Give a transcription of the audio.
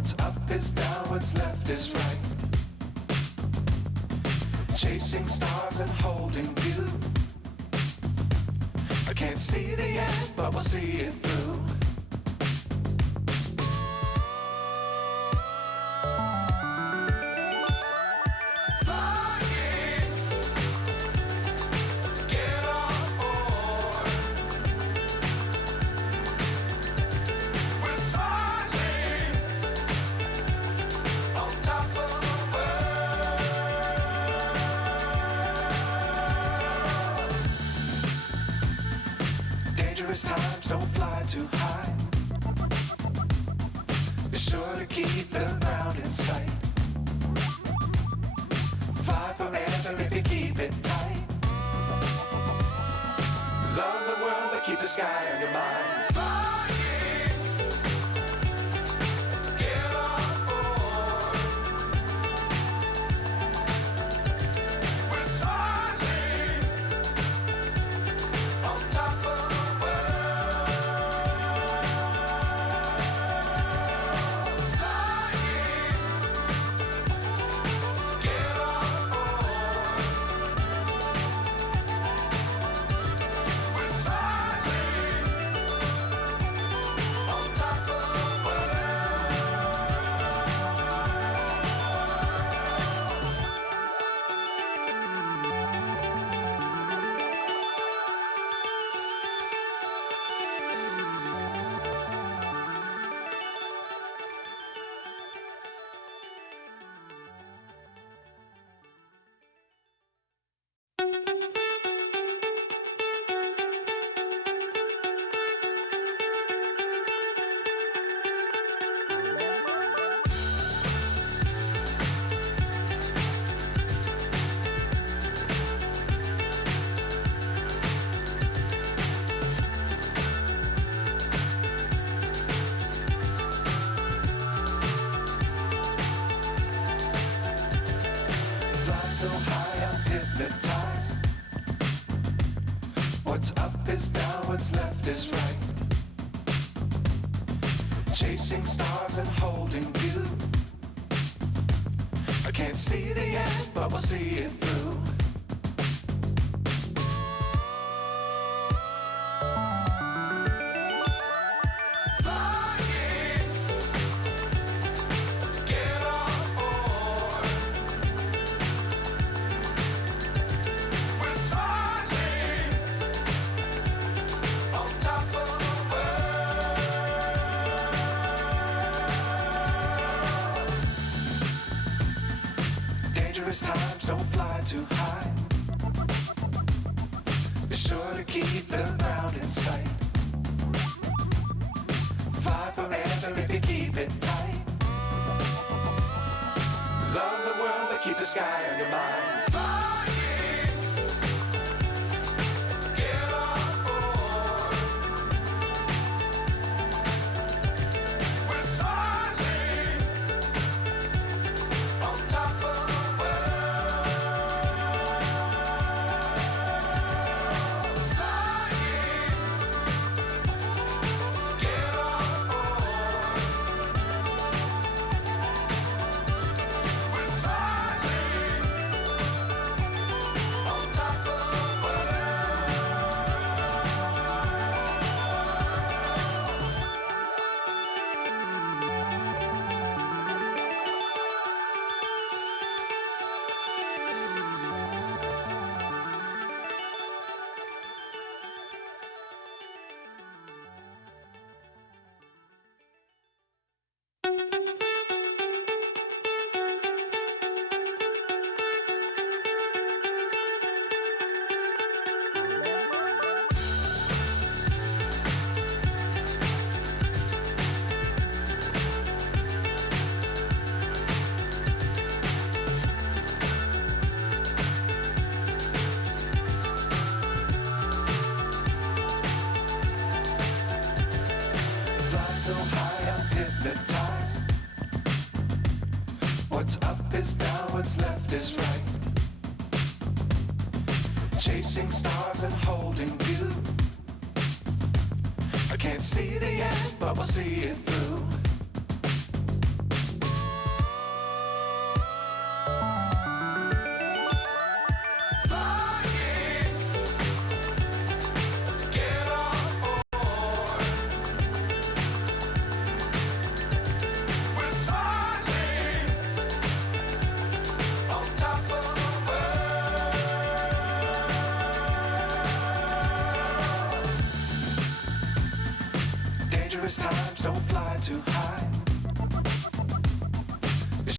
What's up is down, what's left is right. Chasing stars and holding you. I can't see the end, but we'll see it through. Times don't fly too high. Be sure to keep the ground in sight. Fly forever if you keep it tight. Love the world but keep the sky on your mind. So high I'm hypnotized. What's up is down, what's left is right. Chasing stars and holding you. I can't see the end, but we'll see it through. Times don't fly too high. Be sure to keep the ground in sight. Fly forever if you keep it tight. Love the world but keep the sky on your mind. So high I'm hypnotized. What's up is down, what's left is right. Chasing stars and holding you. I can't see the end, but we'll see it through. don't fly too high.